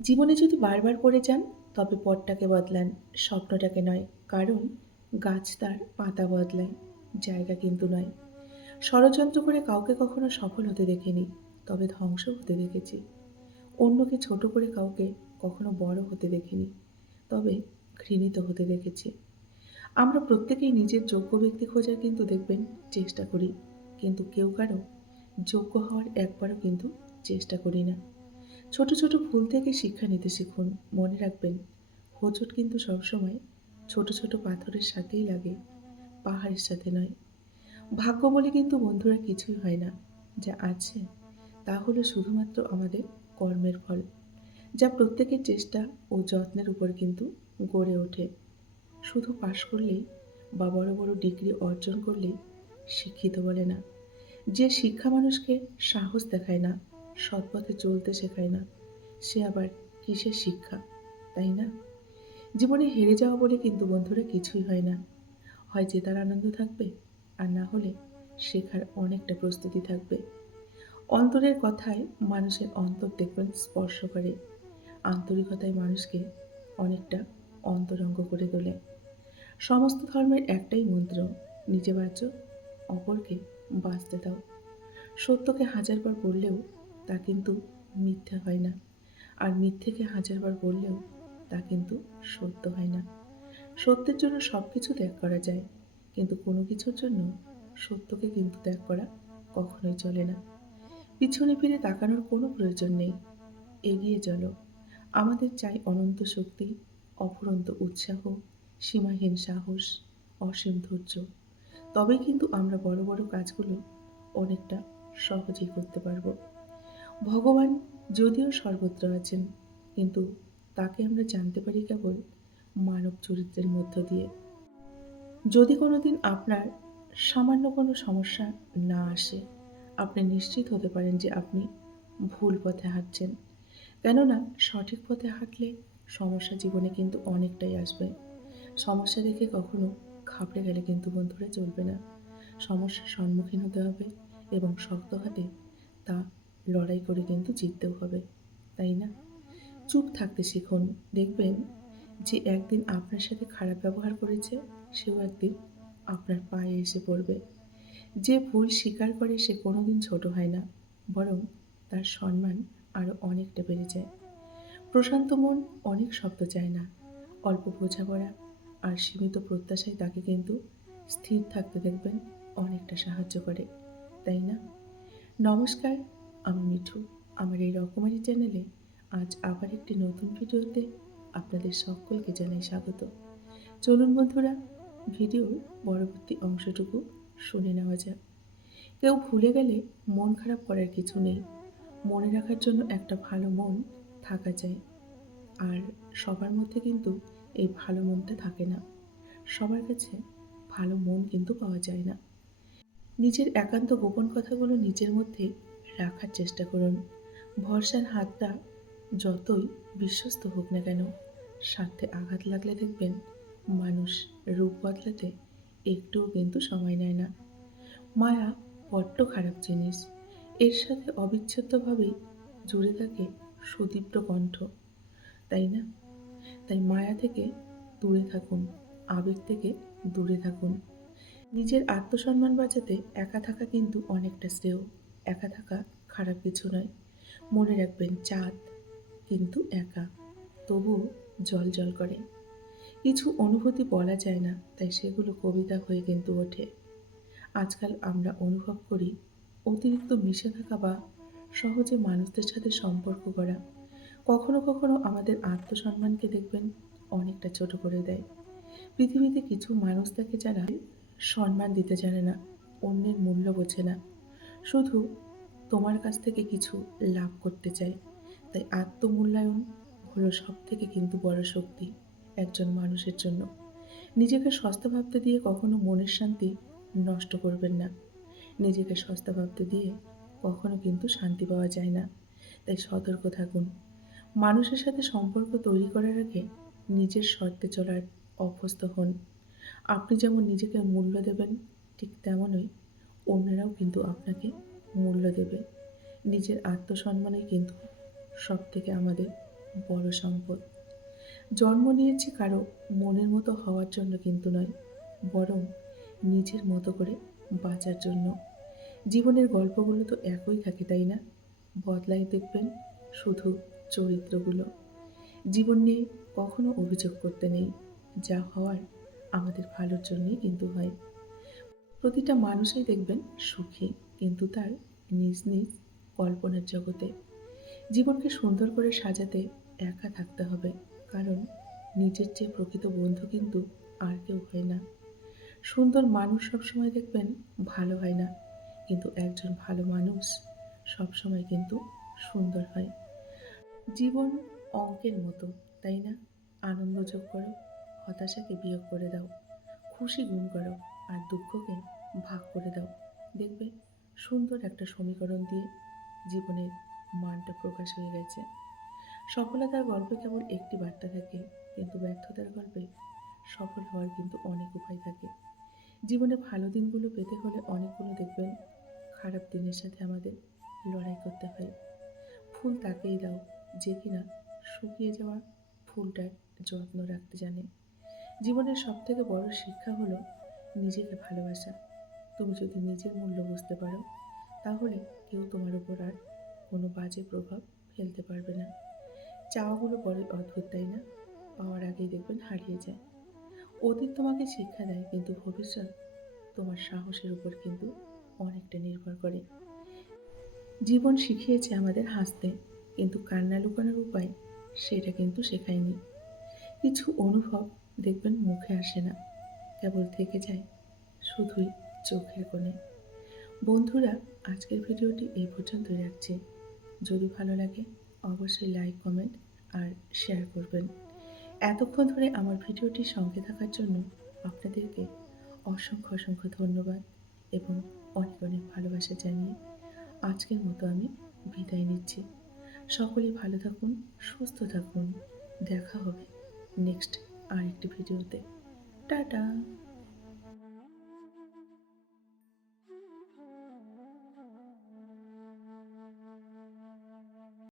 জীবনে যদি বারবার পড়ে যান, তবে পথটাকে বদলান, স্বপ্নটাকে নয়। কারণ গাছ তার পাতা বদলায়, জায়গা কিন্তু নয়। ষড়যন্ত্র করে কাউকে কখনো সফল হতে দেখিনি, তবে ধ্বংস হতে দেখেছি। অন্যকে ছোট করে কাউকে কখনো বড় হতে দেখিনি, তবে ঘৃণিত হতে দেখেছি। আমরা প্রত্যেকেই নিজের যোগ্য ব্যক্তি খোঁজার কিন্তু দেখবেন চেষ্টা করি, কিন্তু কেউ কারো যোগ্য হওয়ার একবারও কিন্তু চেষ্টা করি না। ছোট ছোট ভুল থেকে শিক্ষা নিতে শিখুন। মনে রাখবেন, হোঁচট কিন্তু সবসময় ছোট ছোট পাথরের সাথেই লাগে, পাহাড়ের সাথে নয়। ভাগ্য বলে কিন্তু বন্ধুরা কিছুই হয় না। যা আছে তা হলো শুধুমাত্র আমাদের কর্মের ফল, যা প্রত্যেকের চেষ্টা ও যত্নের উপর কিন্তু গড়ে ওঠে। শুধু পাশ করলেই বা বড় বড় ডিগ্রি অর্জন করলেই শিক্ষিত বলে না। যে শিক্ষা মানুষকে সাহস দেখায় না, সৎ পথে চলতে শেখায় না, সে আবার কিসের শিক্ষা, তাই না? জীবনে হেরে যাওয়া বলে কিন্তু বন্ধুরা কিছুই হয় না। হয় জেতার আনন্দ থাকবে, আর না হলে শেখার অনেকটা প্রস্তুতি থাকবে। অন্তরের কথায় মানুষের অন্তর দেখবেন স্পর্শ করে। আন্তরিকতায় মানুষকে অনেকটা অন্তরঙ্গ করে তোলে। সমস্ত ধর্মের একটাই মন্ত্র, নিজে বাঁচো, অপরকে বাঁচতে দাও। সত্যকে হাজারবার বললেও তা কিন্তু মিথ্যে হয় না। আর মিথ্যেকে হাজারবার বললেও তা কিন্তু সত্য হয় না। সত্যের জন্য সব কিছু ত্যাগ করা যায়, কিন্তু কোনো কিছুর জন্য সত্যকে কিন্তু ত্যাগ করা কখনোই চলে না। পিছনে ফিরে তাকানোর কোনো প্রয়োজন নেই। এগিয়ে চলো। আমাদের চাই অনন্ত শক্তি, অফুরন্ত উৎসাহ, সীমাহীন সাহস, অসীম ধৈর্য। তবেই কিন্তু আমরা বড় বড় কাজগুলো অনেকটা সহজেই করতে পারবো। ভগবান যদিও সর্বত্র আছেন, কিন্তু তাকে আমরা জানতে পারি কেবল মানব চরিত্রের মধ্য দিয়ে। যদি কোনোদিন আপনার সামান্য কোনো সমস্যা না আসে, আপনি নিশ্চিত হতে পারেন যে আপনি ভুল পথে হাঁটছেন। কেননা সঠিক পথে হাঁটলে সমস্যা জীবনে কিন্তু অনেকটাই আসবে। সমস্যা দেখে কখনো ঘাবড়ে গেলে কিন্তু বন্ধুরা চলবে না। সমস্যার সম্মুখীন হতে হবে এবং শক্ত হাতে তা লড়াই করে কিন্তু জিততেও হবে, তাই না? চুপ থাকতে শিখুন। দেখবেন, যে একদিন আপনার সাথে খারাপ ব্যবহার করেছে, সেও একদিন আপনার পায়ে এসে পড়বে। যে ভুল স্বীকার করে সে কোনোদিন ছোট হয় না, বরং তার সম্মান আরও অনেকটা বেড়ে যায়। প্রশান্ত মন অনেক শব্দ চায় না, অল্প বোঝাপড়া আর সীমিত প্রত্যাশায় তাকে কিন্তু স্থির থাকতে দেখবেন অনেকটা সাহায্য করে, তাই না? নমস্কার, আমি মিঠু। আমার এই রকমারি চ্যানেলে আজ আবার একটি নতুন ভিডিওতে আপনাদের সকলকে জানাই স্বাগত। চলুন বন্ধুরা, ভিডিওর পরবর্তী অংশটুকু শুনে নেওয়া যাক। কেউ ভুলে গেলে মন খারাপ করার কিছু নেই। মনে রাখার জন্য একটা ভালো মন থাকা চাই। আর সবার মধ্যে কিন্তু এই ভালো মনটা থাকে না। সবার কাছে ভালো মন কিন্তু পাওয়া যায় না। নিজের একান্ত গোপন কথাগুলো নিজের মধ্যে রাখার চেষ্টা করুন। ভরসার হাতটা যতই বিশ্বস্ত হোক না কেন, স্বার্থে আঘাত লাগলে দেখবেন মানুষ রূপ বদলাতে একটুও কিন্তু সময় নেয় না। মায়া বড্ড খারাপ জিনিস। এর সাথে অবিচ্ছেদ্যভাবেই জুড়ে থাকে সুদীপ্ত কণ্ঠ, তাই না? তাই মায়া থেকে দূরে থাকুন, আবেগ থেকে দূরে থাকুন। নিজের আত্মসম্মান বাঁচাতে একা থাকা কিন্তু অনেকটা শ্রেয়। একা থাকা খারাপ কিছু নয়। মনে রাখবেন, চাঁদ কিন্তু একা, তবুও জ্বল করে। কিছু অনুভূতি বলা যায় না, তাই সেগুলো কবিতা হয়ে কিন্তু ওঠে। আজকাল আমরা অনুভব করি অতিরিক্ত মিশে থাকা বা সহজে মানুষদের সাথে সম্পর্ক করা কখনো কখনো আমাদের আত্মসম্মানকে দেখবেন অনেকটা ছোট করে দেয়। পৃথিবীতে কিছু মানুষ থাকে যারা সম্মান দিতে জানে না, অন্যের মূল্য বোঝে না, শুধু তোমার কাছ থেকে কিছু লাভ করতে চায়। তাই আত্মমূল্যায়ন হলো সব থেকে কিন্তু বড় শক্তি একজন মানুষের জন্য। নিজেকে সস্তা ভাবতে দিয়ে কখনো মনের শান্তি নষ্ট করবেন না। নিজেকে সস্তা ভাবতে দিয়ে কখনো কিন্তু শান্তি পাওয়া যায় না। তাই সতর্ক থাকুন। মানুষের সাথে সম্পর্ক তৈরি করার আগে নিজের শর্তে চলার অভ্যস্ত হন। আপনি যেমন নিজেকে মূল্য দেবেন, ঠিক তেমনই অন্যরাও কিন্তু আপনাকে মূল্য দেবে। নিজের আত্মসম্মানই কিন্তু সব থেকে আমাদের বড় সম্পদ। জন্ম নিয়েছি কারো মনের মতো হওয়ার জন্য কিন্তু নয়, বরং নিজের মতো করে বাঁচার জন্য। জীবনের গল্পগুলো তো একই থাকে, তাই না? বদলায় দেখবেন শুধু চরিত্রগুলো। জীবন নিয়ে কখনো অভিযোগ করতে নেই। যা হওয়ার আমাদের ভালোর জন্যই কিন্তু হয়। প্রতিটা মানুষই দেখবেন সুখী, কিন্তু তার নিজ নিজ কল্পনার জগতে। জীবনকে সুন্দর করে সাজাতে একা থাকতে হবে, কারণ নিজের চেয়ে প্রকৃত বন্ধু কিন্তু আর কেউ হয় না। সুন্দর মানুষ সবসময় দেখবেন ভালো হয় না, কিন্তু একজন ভালো মানুষ সবসময় কিন্তু সুন্দর হয়। জীবন অঙ্কের মতো, তাই না? আনন্দ যোগ করো, হতাশাকে বিয়োগ করে দাও, খুশি গুণ করো, আর দুঃখকে ভাগ করে দাও। দেখবে সুন্দর একটা সমীকরণ দিয়ে জীবনের মানটা প্রকাশ হয়ে গেছে। সফলতার গল্পে কেবল একটি বার্তা থাকে, কিন্তু ব্যর্থতার গল্পে সফল হওয়ার কিন্তু অনেক উপায় থাকে। জীবনে ভালো দিনগুলো পেতে হলে অনেকগুলো দেখবেন খারাপ দিনের সাথে আমাদের লড়াই করতে হয়। ফুল তাকেই দাও যে কিনা শুকিয়ে যাওয়া ফুলটার যত্ন রাখতে জানে। জীবনের সবথেকে বড় শিক্ষা হলো নিজেকে ভালোবাসা। তুমি যদি নিজের মূল্য বুঝতে পারো, তাহলে কেউ তোমার উপর আর কোনো বাজে প্রভাব ফেলতে পারবে না। চাওয়াগুলো বড়ই অদ্ভুত, তাই না? পাওয়ার আগেই দেখবেন হারিয়ে যায়। অতীত তোমাকে শিক্ষা দেয়, কিন্তু ভবিষ্যৎ তোমার সাহসের উপর কিন্তু অনেকটা নির্ভর করে। জীবন শিখিয়েছে আমাদের হাসতে, কিন্তু কান্না লুকানোর উপায় সেটা কিন্তু শেখায়নি। কিছু অনুভব দেখবেন মুখে আসে না, কেবল থেকে যায় শুধুই চোখের কোণে। বন্ধুরা, আজকের ভিডিওটি এই পর্যন্তই রাখছি। যদি ভালো লাগে অবশ্যই লাইক, কমেন্ট আর শেয়ার করবেন। এতক্ষণ ধরে আমার ভিডিওটির সঙ্গে থাকার জন্য আপনাদেরকে অসংখ্য অসংখ্য ধন্যবাদ এবং অনেক অনেক ভালোবাসা জানিয়ে আজকের মতো আমি বিদায় নিচ্ছি। সকলেই ভালো থাকুন, সুস্থ থাকুন। দেখা হবে নেক্সট আরেকটি ভিডিওতে। টাটা।